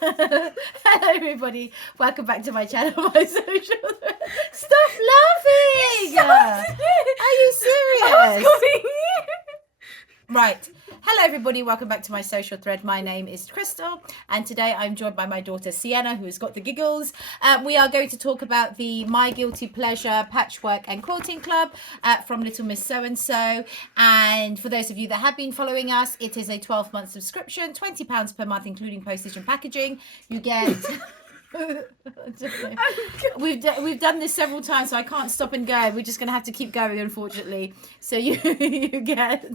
Hello everybody, welcome back to my channel, my social. Stop laughing! Are you serious? Right. Hello everybody, welcome back to my social thread. My name is Crystal and today I'm joined by my daughter Sienna, who's got the giggles. We are going to talk about the My Guilty Pleasure Patchwork and Quilting Club from Little Miss So-and-so. And for those of you that have been following us, it is a 12-month subscription, £20 per month including postage and packaging. You get... We've done this several times, so I can't stop and go. We're just going to have to keep going, unfortunately. So you get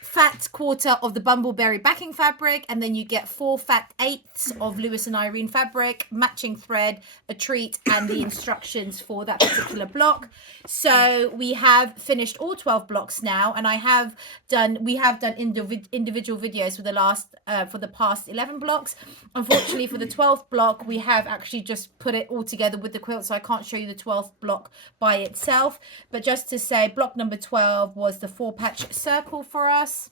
fat quarter of the bumbleberry backing fabric, and then you get 4 fat eighths of Lewis and Irene fabric, matching thread, a treat, and the instructions for that particular block. So we have finished all 12 blocks now, and we have done individual videos for the past 11 blocks. Unfortunately, for the 12th block, we have actually just put it all together with the quilt, so I can't show you the 12th block by itself. But just to say, block number 12 was the 4-patch circle for us.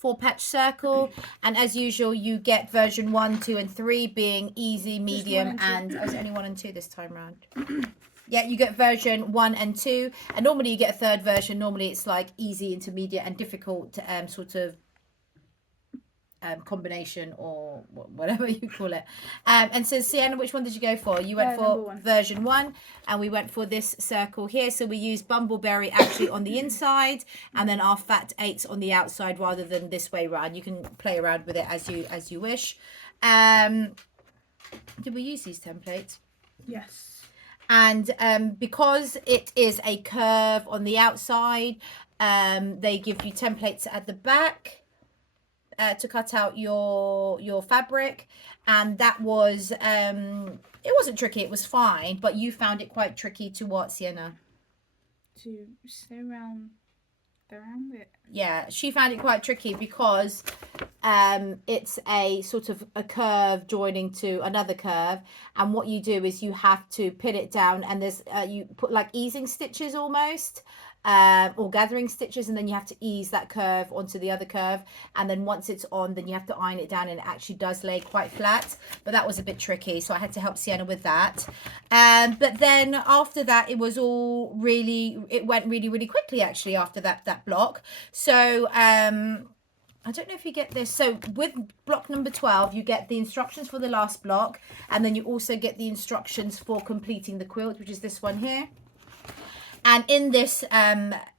4-patch circle, and as usual you get version 1, 2 and 3 being easy, medium, and oh, it's only 1 and 2 this time around. Yeah, you get version 1 and 2, and normally you get a third version. Normally it's like easy, intermediate and difficult sort of combination, or whatever you call it. And so Sienna, which one did you go for? You went for version 1, and we went for this circle here. So we used bumbleberry actually on the inside, and then our fat eights on the outside rather than this way around. You can play around with it as you wish. Did we use these templates? Yes. And because it is a curve on the outside, they give you templates at the back to cut out your fabric, and that was it wasn't tricky, it was fine, but you found it quite tricky to what, Sienna? To stay around it. Yeah, she found it quite tricky because it's a sort of a curve joining to another curve, and what you do is you have to pin it down, and there's you put like easing stitches almost, or gathering stitches, and then you have to ease that curve onto the other curve, and then once it's on, then you have to iron it down, and it actually does lay quite flat. But that was a bit tricky, so I had to help Sienna with that. But then after that, it was all really, it went really, really quickly actually after that block. So I don't know if you get this. So with block number 12, you get the instructions for the last block, and then you also get the instructions for completing the quilt, which is this one here. And in this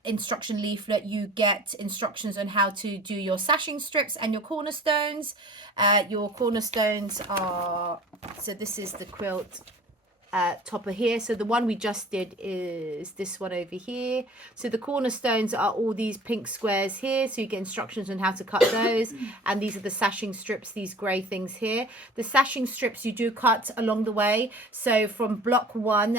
instruction leaflet, you get instructions on how to do your sashing strips and your cornerstones. Your cornerstones are, so this is the quilt topper here. So the one we just did is this one over here. So the cornerstones are all these pink squares here, so you get instructions on how to cut those. And these are the sashing strips, these grey things here. The sashing strips you do cut along the way. So from block 1,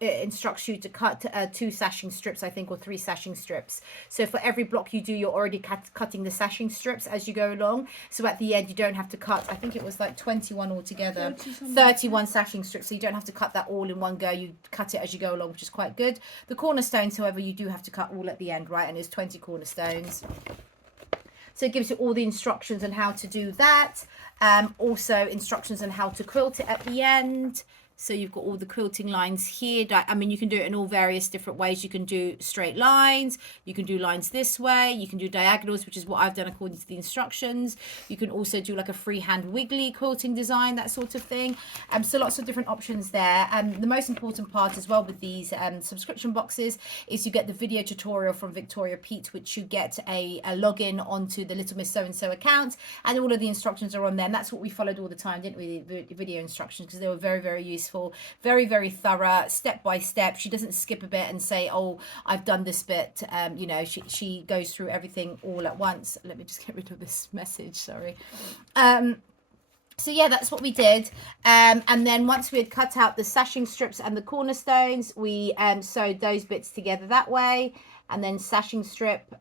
it instructs you to cut 2 sashing strips, I think, or 3 sashing strips. So for every block you do, you're already cutting the sashing strips as you go along. So at the end you don't have to cut, I think it was like 21 altogether, 31 sashing strips, so you don't have to cut that all in one go. You cut it as you go along, which is quite good. The cornerstones, however, you do have to cut all at the end, right? And there's 20 cornerstones. So it gives you all the instructions on how to do that. Also instructions on how to quilt it at the end. So you've got all the quilting lines here. I mean, you can do it in all various different ways. You can do straight lines. You can do lines this way. You can do diagonals, which is what I've done according to the instructions. You can also do like a freehand wiggly quilting design, that sort of thing. So lots of different options there. The most important part as well with these subscription boxes is you get the video tutorial from Victoria Pete, which you get a login onto the Little Miss So-and-so account, and all of the instructions are on there. And that's what we followed all the time, didn't we? The video instructions, because they were very, very useful. Very, very thorough, step by step. She doesn't skip a bit and say, oh, I've done this bit. You know, she goes through everything all at once. Let me just get rid of this message, sorry. So yeah, that's what we did. And then once we had cut out the sashing strips and the cornerstones, we sewed those bits together that way. And then sashing strip,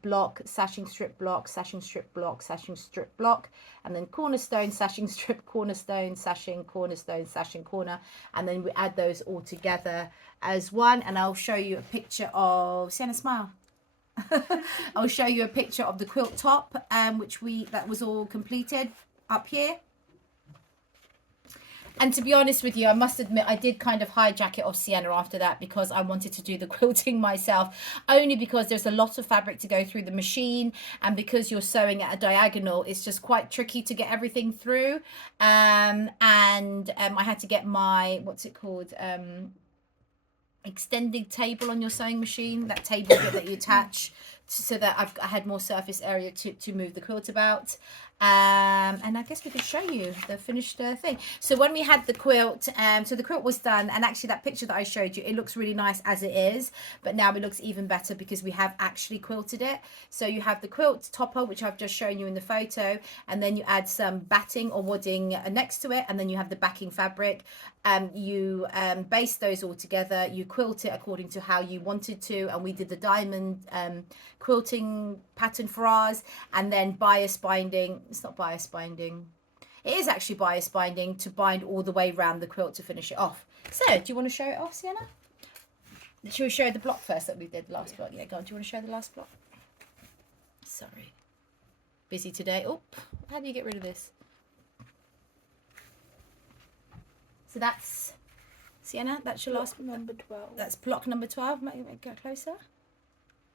block, sashing strip, block, sashing strip, block, sashing strip, block. And then cornerstone, sashing strip, cornerstone, sashing, cornerstone, sashing, corner. And then we add those all together as one. And I'll show you a picture of Sienna, smile. I'll show you a picture of the quilt top, that was all completed up here. And to be honest with you, I must admit, I did kind of hijack it off Sienna after that because I wanted to do the quilting myself, only because there's a lot of fabric to go through the machine, and because you're sewing at a diagonal, it's just quite tricky to get everything through. I had to get my, what's it called? Extended table on your sewing machine, that table bit that you attach so that I had more surface area to move the quilt about. And I guess we could show you the finished thing. So when we had the quilt, so the quilt was done, and actually that picture that I showed you, it looks really nice as it is, but now it looks even better because we have actually quilted it. So you have the quilt topper, which I've just shown you in the photo, and then you add some batting or wadding next to it, and then you have the backing fabric. You baste those all together, you quilt it according to how you wanted to, and we did the diamond quilting pattern for ours, and then bias binding. It's not bias binding, it is actually bias binding to bind all the way around the quilt to finish it off. So do you want to show it off, Sienna? Should we show the block first that we did last block? Yeah, go on. Do you want to show the last block? Sorry, busy today. Oh, how do you get rid of this? So that's, Sienna, that's your last number 12. That's block number 12. Might go closer.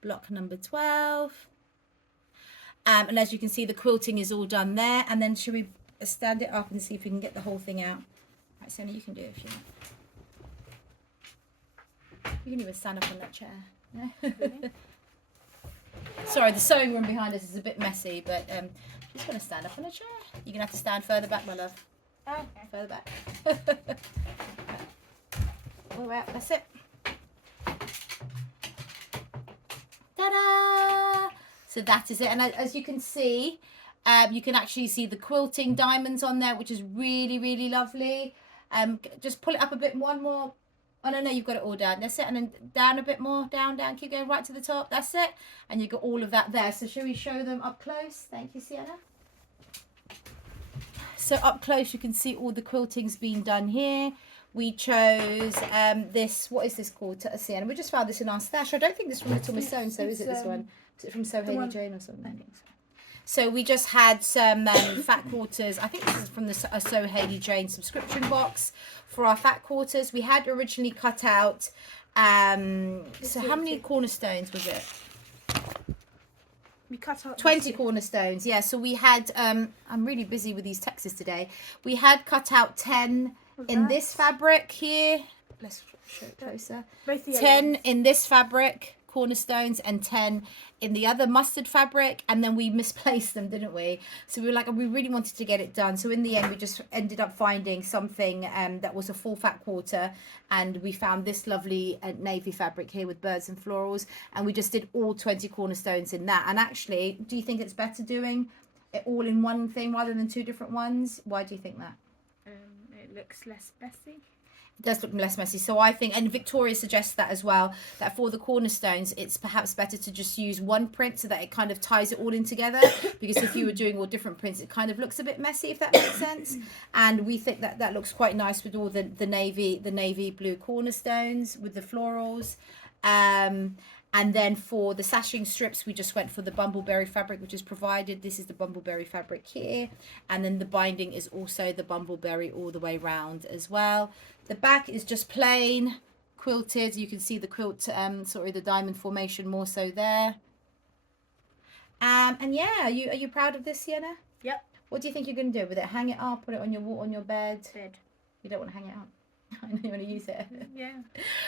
Block number 12. And as you can see, the quilting is all done there. And then should we stand it up and see if we can get the whole thing out? Right, Sienna, you can do it if you want. You can even stand up on that chair. Really? Sorry, the sewing room behind us is a bit messy, but she's going to stand up on a chair. You're going to have to stand further back, my love. Okay. Further back. All right, that's it. Ta-da! So that is it. And as you can see, you can actually see the quilting diamonds on there, which is really, really lovely. Just pull it up a bit, one more. Oh, no, you've got it all down. That's it. And then down a bit more, down, keep going right to the top. That's it. And you've got all of that there. So shall we show them up close? Thank you, Sienna. So up close, you can see all the quilting's been done here. We chose this, what is this called, Sienna? We just found this in our stash. I don't think this is from Little Miss So-and-so, is it, this one? Is it from So Haley Jane or something? I think so. So we just had some fat quarters. I think this is from the So Haley Jane subscription box for our fat quarters. We had originally cut out, so how many cornerstones was it? We cut out 20 cornerstones, yeah. So we had, I'm really busy with these texts today. We had cut out 10 in this fabric here. Let's show it closer. 10 in this fabric, cornerstones, and 10 in the other mustard fabric, and then we misplaced them, didn't we? So we were like, we really wanted to get it done. So in the end, we just ended up finding something that was a full fat quarter, and we found this lovely navy fabric here with birds and florals, and we just did all 20 cornerstones in that. And actually, do you think it's better doing it all in one thing rather than two different ones? Why do you think that? It looks less messy. It does look less messy. So I think, and Victoria suggests that as well, that for the cornerstones, it's perhaps better to just use one print so that it kind of ties it all in together. Because if you were doing all different prints, it kind of looks a bit messy, if that makes sense. And we think that that looks quite nice with all the navy blue cornerstones with the florals. And then for the sashing strips, we just went for the bumbleberry fabric, which is provided. This is the bumbleberry fabric here. And then the binding is also the bumbleberry all the way round as well. The back is just plain quilted. You can see the quilt, the diamond formation more so there. And yeah, are you proud of this, Sienna? Yep. What do you think you're going to do with it? Hang it up, put it on your wall, on your bed? Bed. You don't want to hang it up? I know you want to use it. Yeah.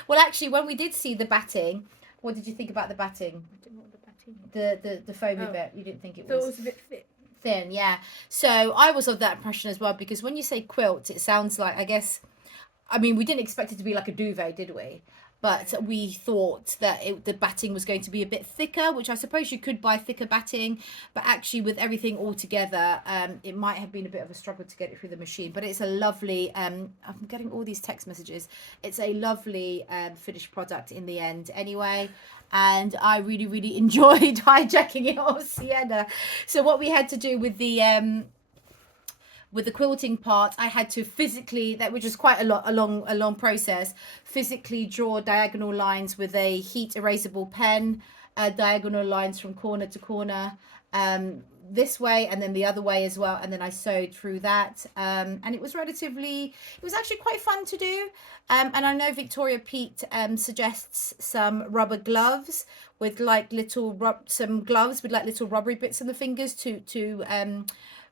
Well, actually, when we did see the batting, what did you think about the batting? I didn't want the batting. The foamy bit. You didn't think it Thought was? it was a bit thick. Thin, yeah. So I was of that impression as well, because when you say quilt, it sounds like, I guess, I mean, we didn't expect it to be like a duvet, did we? But we thought that the batting was going to be a bit thicker, which I suppose you could buy thicker batting. But actually, with everything all together, it might have been a bit of a struggle to get it through the machine. But it's a lovely, I'm getting all these text messages. It's a lovely finished product in the end anyway. And I really, really enjoyed hijacking it off Sienna. So what we had to do with the quilting part, I had to physically, which was quite a long process, physically draw diagonal lines with a heat erasable pen diagonal lines from corner to corner, this way and then the other way as well, and then I sewed through that, and it was actually quite fun to do, and I know Victoria Peet suggests some rubber gloves with like some gloves with like little rubbery bits in the fingers to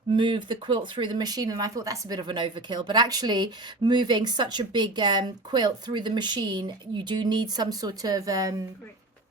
move the quilt through the machine, and I thought that's a bit of an overkill, but actually moving such a big quilt through the machine, you do need some sort of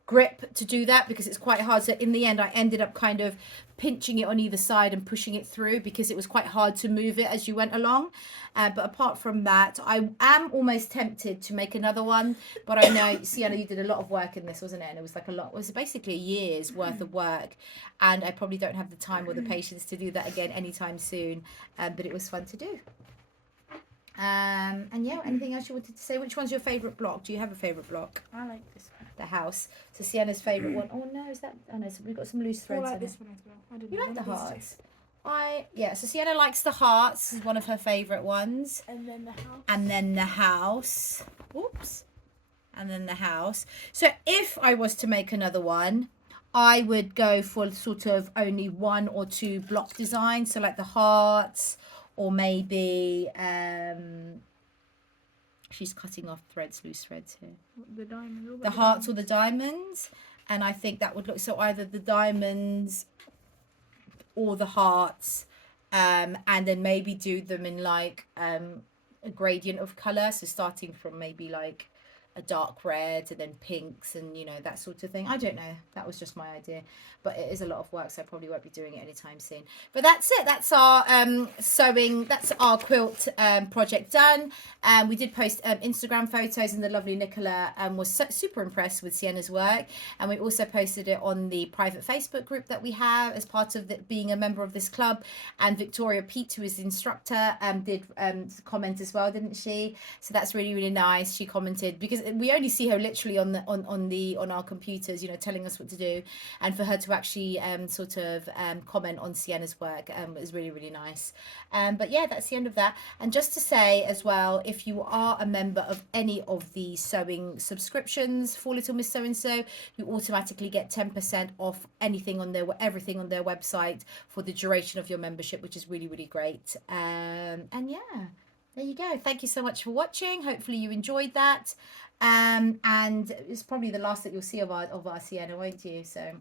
grip to do that, because it's quite hard. So in the end I ended up kind of pinching it on either side and pushing it through, because it was quite hard to move it as you went along, but apart from that, I am almost tempted to make another one, but I know, Sienna, you did a lot of work in this, wasn't it? And it was like it was basically a year's worth of work, and I probably don't have the time or the patience to do that again anytime soon, but it was fun to do. And yeah, anything else you wanted to say? Which one's your favourite block? Do you have a favourite block? I like this one. The house. So Sienna's favourite one. Oh no, is that? Oh no, so we've got some loose threads. I like in this it. one as well. I don't You know, like the one of these hearts? So Sienna likes the hearts. This is one of her favourite ones. two. And then the house. And then the house. Oops. And then the house. So if I was to make another one, I would go for sort of only 1 or 2 block designs. So like the hearts, or maybe she's cutting off loose threads here. The diamond. The hearts or the diamonds, and I think that would look, so either the diamonds or the hearts, and then maybe do them in like a gradient of color, so starting from maybe like a dark red and then pinks and that sort of thing. I don't know, that was just my idea, but it is a lot of work, so I probably won't be doing it anytime soon. But that's it, that's our sewing, that's our quilt project done. We did post Instagram photos, and the lovely Nicola was super impressed with Sienna's work, and we also posted it on the private Facebook group that we have as part of being a member of this club. And Victoria Peet, who is the instructor, did comment as well, didn't she? So that's really, really nice. She commented, because we only see her literally on our computers, telling us what to do, and for her to actually sort of comment on Sienna's work was really, really nice. But yeah, that's the end of that. And just to say as well, if you are a member of any of the sewing subscriptions for Little Miss So and So, you automatically get 10% off everything on their website for the duration of your membership, which is really, really great. And yeah, there you go. Thank you so much for watching. Hopefully you enjoyed that. And it's probably the last that you'll see of our Sienna, won't you? So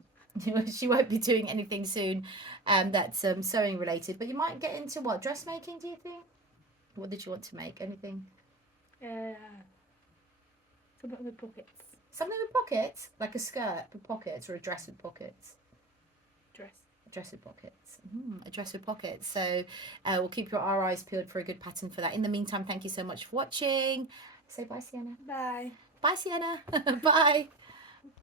she won't be doing anything soon that's sewing related. But you might get into what, dressmaking, do you think? What did you want to make? Anything? Something with pockets. Something with pockets? Like a skirt with pockets, or a dress with pockets? A dress with pockets. A dress with pockets. So we'll keep your eyes peeled for a good pattern for that. In the meantime, thank you so much for watching. Say bye, Sienna. Bye. Bye, Sienna. Bye.